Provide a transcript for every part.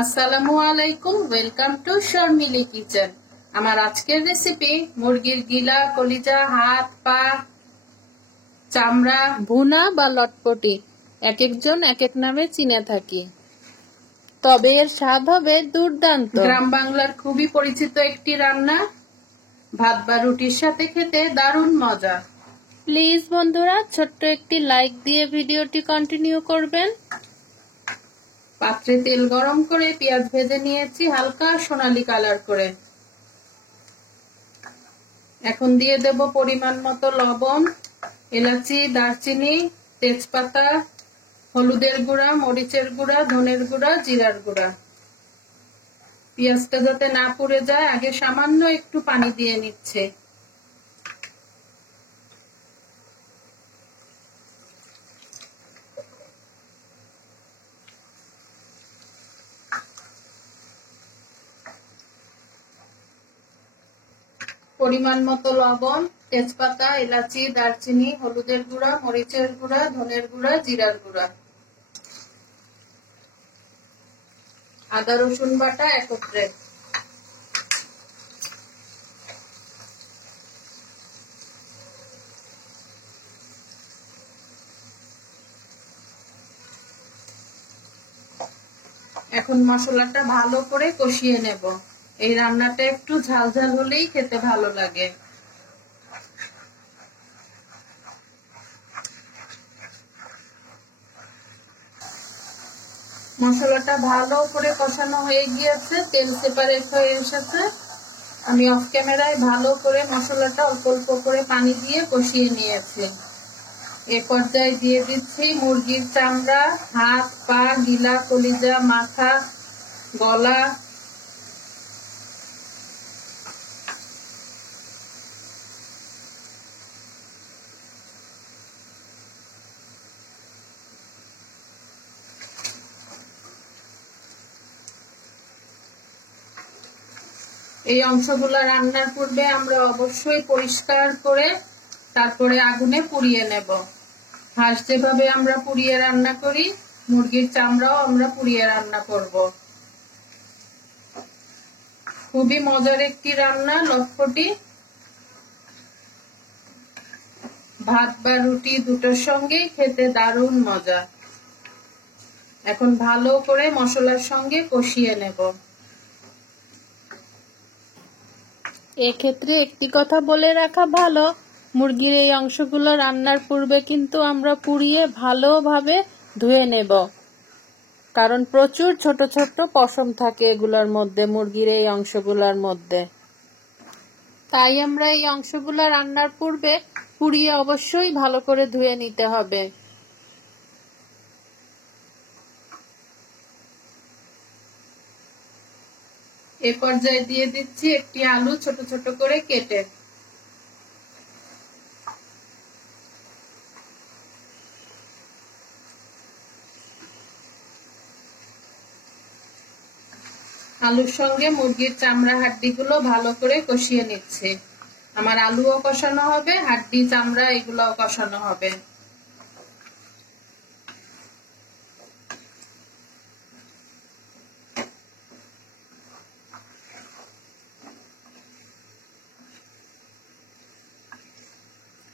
আসসালামু আলাইকুম, welcome to Sharmili kitchen. আমার আজকের রেসিপি মুরগির গিলা, কলিজা, হাত, পা, চামড়া ভুনা বা লটপটি, এক একজন এক এক নামে চিনে থাকি, তবে এর স্বাদ হবে দুর্দান্ত। গ্রাম বাংলার খুবই পরিচিত একটি রান্না, ভাত বা রুটির সাথে খেতে দারুণ মজা। প্লিজ বন্ধুরা, ছোট্ট একটি লাইক দিয়ে ভিডিওটি কন্টিনিউ করবেন। পাত্রে তেল গরম করে পেঁয়াজ ভেজে নিয়েছি হালকা সোনালী কালার করে। এখন দিয়ে দেব পরিমাণ মতো লবণ, এলাচি, দারচিনি, তেজপাতা, হলুদের গুঁড়া, মরিচের গুঁড়া, ধনের গুঁড়া, জিরার গুঁড়া। পেঁয়াজটা যাতে না পুড়ে যায় আগে সামান্য একটু পানি দিয়ে নিচ্ছে। পরিমাণ মতো লবণ, তেজপাতা, এলাচি, দারচিনি, হলুদের গুঁড়া, মরিচের গুঁড়া, ধনের গুঁড়া, জিরার গুঁড়া, আদা রসুন বাটা একত্রে। এখন মশলাটা ভালো করে কষিয়ে নেব। এই রান্নাটা একটু ঝাল ঝাল হলেই খেতে ভালো লাগে। মশলাটা ভালো করে কষানো হয়ে গিয়েছে, তেল সেপারেট হয়ে এসেছে। আমি অফ ক্যামেরায় ভালো করে মশলাটা অল্প অল্প করে পানি দিয়ে কষিয়ে নিয়েছি। এ পর্যায়ে দিয়ে দিচ্ছি মুরগির চামড়া, হাত, পা, গিলা, কলিজা, মাথা, গলা। এই অংশগুলো রান্নার পূর্বে আমরা অবশ্যই পরিষ্কার করে তারপরে আগুনে পুড়িয়ে নেব। হাঁস যেভাবে আমরা পুড়িয়ে রান্না করি, মুরগির চামড়াও আমরা পুড়িয়ে রান্না করব। খুবই মজার একটি রান্না লটপটি। ভাত বা রুটি দুটোর সঙ্গেই খেতে দারুণ মজা। এখন ভালো করে মশলার সঙ্গে কষিয়ে নেব। এক্ষেত্রে একটি কথা বলে রাখা ভালো, মুরগির এই অংশগুলো রান্নার পূর্বে কিন্তু আমরা পুড়িয়ে ভালোভাবে ধুয়ে নেব, কারণ প্রচুর ছোট ছোট পশম থাকে এগুলোর মধ্যে, মুরগির এই অংশগুলোর মধ্যে। তাই আমরা এই অংশগুলো রান্নার পূর্বে পুড়িয়ে অবশ্যই ভালো করে ধুয়ে নিতে হবে। এ পর্যায়ে দিয়ে দিচ্ছি একটি আলু ছোট ছোট করে কেটে। আলুর সঙ্গে মুরগির চামড়া হাড্ডিগুলো ভালো করে কষিয়ে নিচ্ছে। আমার আলুও কষানো হবে, হাড্ডি, চামড়া এগুলোও কষানো হবে।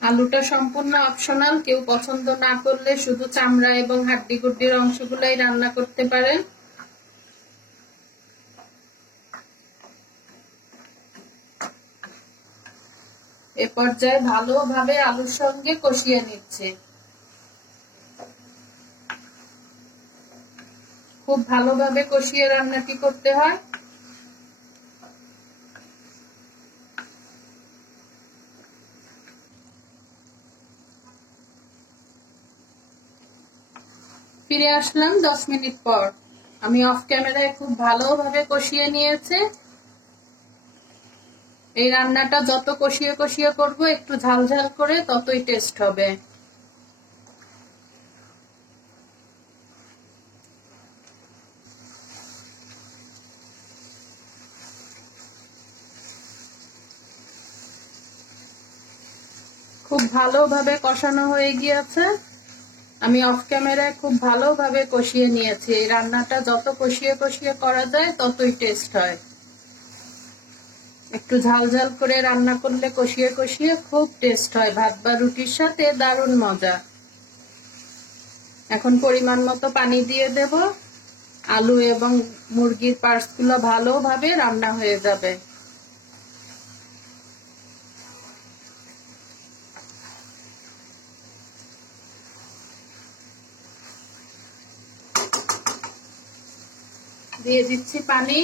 আলুটা সম্পূর্ণ অপশনাল, কেউ পছন্দ না করলে শুধু চামড়া এবং হাড্ডি গুড্ডির অংশগুলাই রান্না করতে পারেন। এ পর্যায়ে ভালোভাবে আলুর সঙ্গে কষিয়ে নিচ্ছে। খুব ভালোভাবে কষিয়ে রান্নাটি করতে হয়। ফিরে আসলাম 10 মিনিট পর। আমি অফ ক্যামেরায় খুব ভালোভাবে কষিয়ে নিয়েছে। এই রান্নাটা যত কষিয়ে কষিয়ে করব, একটু ঝাল ঝাল করে, ততই টেস্ট হবে। খুব ভালোভাবে কষানো হয়ে গিয়েছে। আমি অফ ক্যামেরায় খুব ভালোভাবে কষিয়ে নিয়েছি। এই রান্নাটা যত কষিয়ে কষিয়ে করা যায় ততই টেস্ট হয়। একটু ঝাল ঝাল করে রান্না করলে কষিয়ে কষিয়ে খুব টেস্ট হয়, ভাত বা রুটির সাথে দারুণ মজা। এখন পরিমাণ মতো পানি দিয়ে দেব। আলু এবং মুরগির পার্টসগুলো ভালোভাবে রান্না হয়ে যাবে। দিয়ে দিচ্ছি পানি।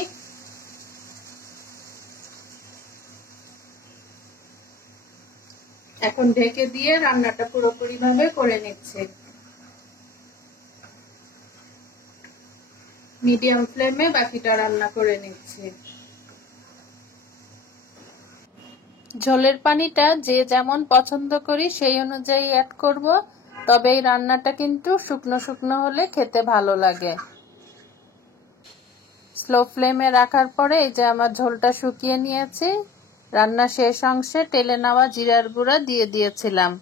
এখন ঢেকে দিয়ে রান্নাটা পুরোপুরি ভাবে করে নিচ্ছি। মিডিয়াম ফ্লেমে বাকিটা রান্না করে নিচ্ছি। ঝোলের পানিটা যে যেমন পছন্দ করি সেই অনুযায়ী অ্যাড করব, তবে এই রান্নাটা কিন্তু শুকনো শুকনো হলে খেতে ভালো লাগে। স্লো ফ্লেমে রাখার পরে এই যে আমার ঝোলটা শুকিয়ে নিয়েছি। রান্না শেষ অংশে টেলে নেওয়া জিরার গুঁড়া দিয়ে দিয়েছিলাম।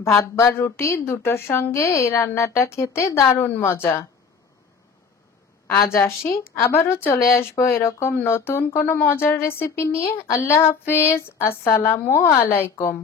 ভাত বা রুটি দুটোর সঙ্গে এই রান্নাটা খেতে দারুণ মজা। আজ আসি, আবারও চলে আসবো এরকম নতুন কোনো মজার রেসিপি নিয়ে। আল্লাহ হাফেজ, আসসালামু আলাইকুম।